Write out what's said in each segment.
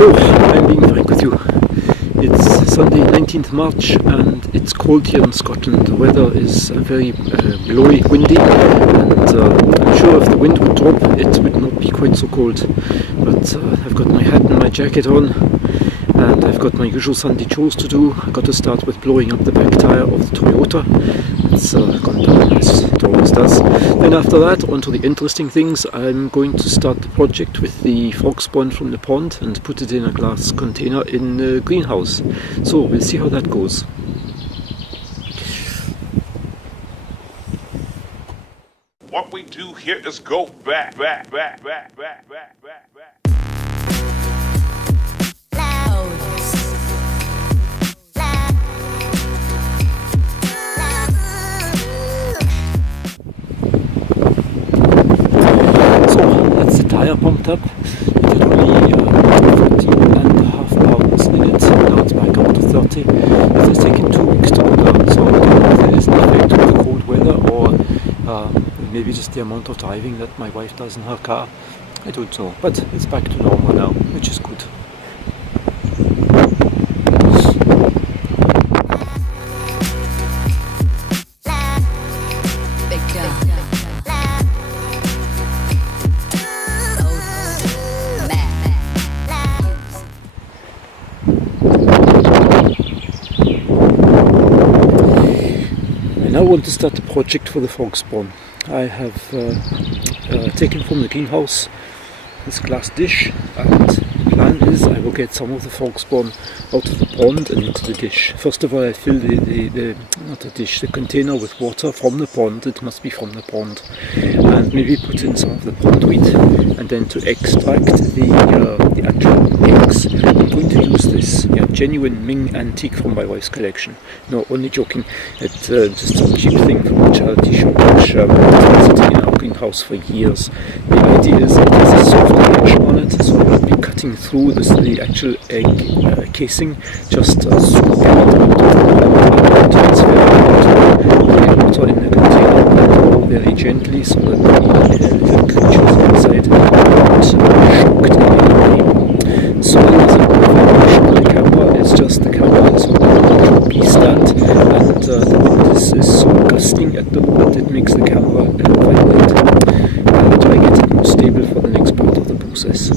Hello, I'm being frank with you. It's Sunday 19th March and it's cold here in Scotland. The weather is very blowy, windy, and I'm sure if the wind would drop it would not be quite so cold. But I've got my hat and my jacket on and I've got my usual Sunday chores to do. I've got to start with blowing up the back tyre of the Toyota. It's gone down as it always does. Then after that, on to the interesting things. I'm going to start the project with the frog spawn from the pond and put it in a glass container in the greenhouse. So we'll see how that goes. What we do here is go back. Tyre pumped up. It had only 14.5 pounds in it, now it's back up to 30. It has taken 2 weeks to put out, so I don't know if there is an effect of the cold weather or maybe just the amount of driving that my wife does in her car. I don't know, but it's back to normal now, which is good. I want to start a project for the frog spawn. I have taken from the greenhouse this glass dish, and the plan is I will get some of the frog spawn out of the pond and into the dish. First of all, I fill the container with water from the pond. It must be from the pond, and maybe put in some of the pondweed, and then to extract the actual eggs. I'm going to use this genuine Ming antique from my wife's collection. No, only joking. It's just some cheap thing from a charity shop which has been sitting in our greenhouse for years. The idea is it has a soft edge on it, so I'll be cutting through the actual egg casing, just scooping it out of the water in the container, and all very gently so that the little creatures inside aren't shocked in any way. So there's a vibration on the camera. It's just the camera is on a trapeze stand, and the wind is so gusting at the moment it makes the camera vibrate. I'll try to get it more stable for the next part of the process.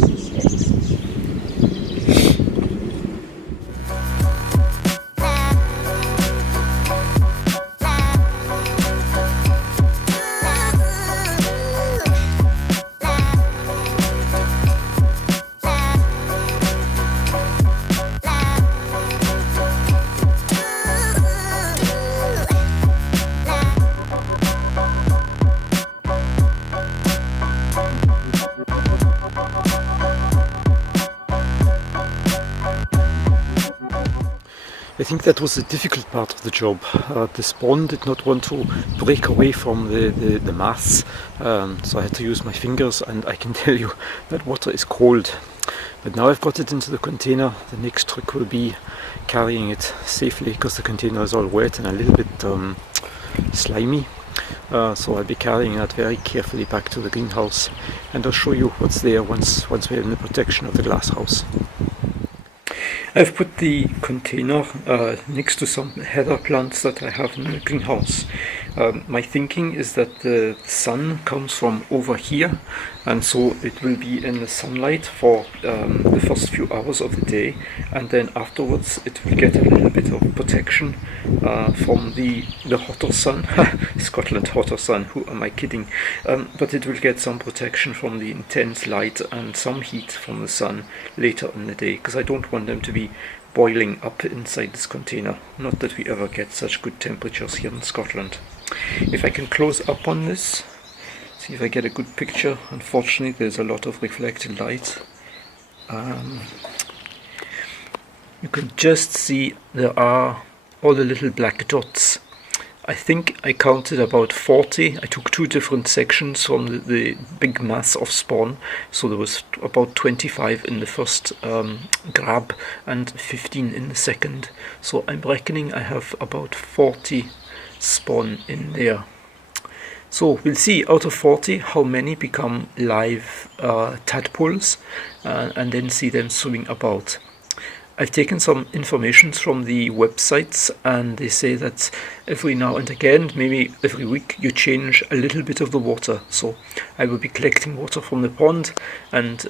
I think that was the difficult part of the job. The spawn did not want to break away from the mass, so I had to use my fingers, and I can tell you that water is cold. But now I've got it into the container. The next trick will be carrying it safely, because the container is all wet and a little bit slimy. So I'll be carrying that very carefully back to the greenhouse, and I'll show you what's there once we're in the protection of the glass house. I've put the container next to some heather plants that I have in the greenhouse. My thinking is that the sun comes from over here, and so it will be in the sunlight for the first few hours of the day, and then afterwards it will get a little bit of protection from the hotter sun. Scotland hotter sun, who am I kidding? But it will get some protection from the intense light and some heat from the sun later in the day, because I don't want them to be boiling up inside this container. Not that we ever get such good temperatures here in Scotland. If I can close up on this, see if I get a good picture. Unfortunately there's a lot of reflected light. You can just see there are all the little black dots. I think I counted about 40. I took 2 different sections from the big mass of spawn, so there was about 25 in the first grab and 15 in the second. So I'm reckoning I have about 40 spawn in there. So we'll see out of 40 how many become live tadpoles, and then see them swimming about. I've taken some information from the websites, and they say that every now and again, maybe every week, you change a little bit of the water. So I will be collecting water from the pond and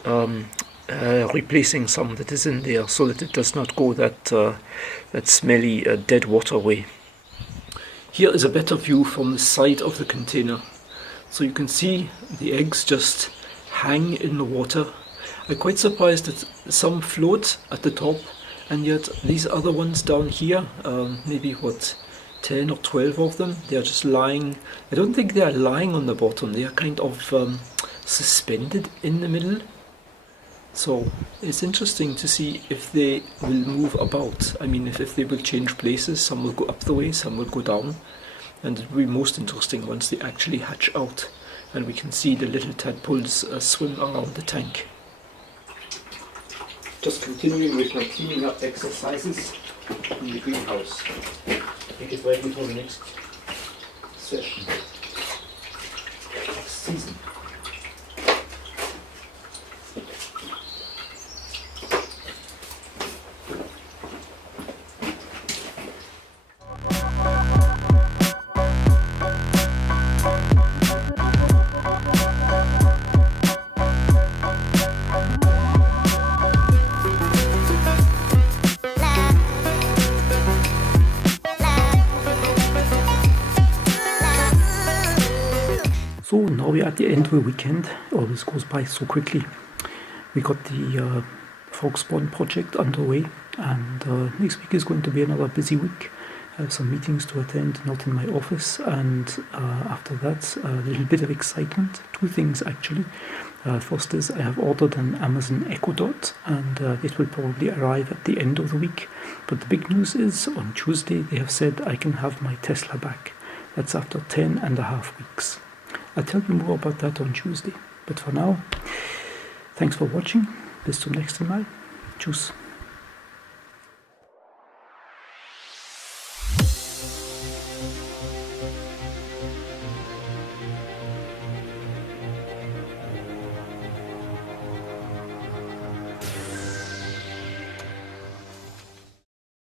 replacing some that is in there, so that it does not go that smelly dead water way. Here is a better view from the side of the container. So you can see the eggs just hang in the water. I'm quite surprised that some float at the top, and yet these other ones down here, maybe 10 or 12 of them, they are just lying. I don't think they are lying on the bottom, they are kind of suspended in the middle. So it's interesting to see if they will move about. I mean, if they will change places, some will go up the way, some will go down. And it will be most interesting once they actually hatch out and we can see the little tadpoles swim around the tank. Just continuing with my cleaning up exercises in the greenhouse. I think it's ready for the next session, next season. So now we're at the end of the weekend. Always goes by so quickly. We got the frog spawn project underway, and next week is going to be another busy week. I have some meetings to attend, not in my office, and after that a little bit of excitement. Two things actually. First is I have ordered an Amazon Echo Dot, and it will probably arrive at the end of the week. But the big news is on Tuesday they have said I can have my Tesla back. That's after 10.5 weeks. I'll tell you more about that on Tuesday. But for now, thanks for watching. Bis zum nächsten Mal. Tschüss.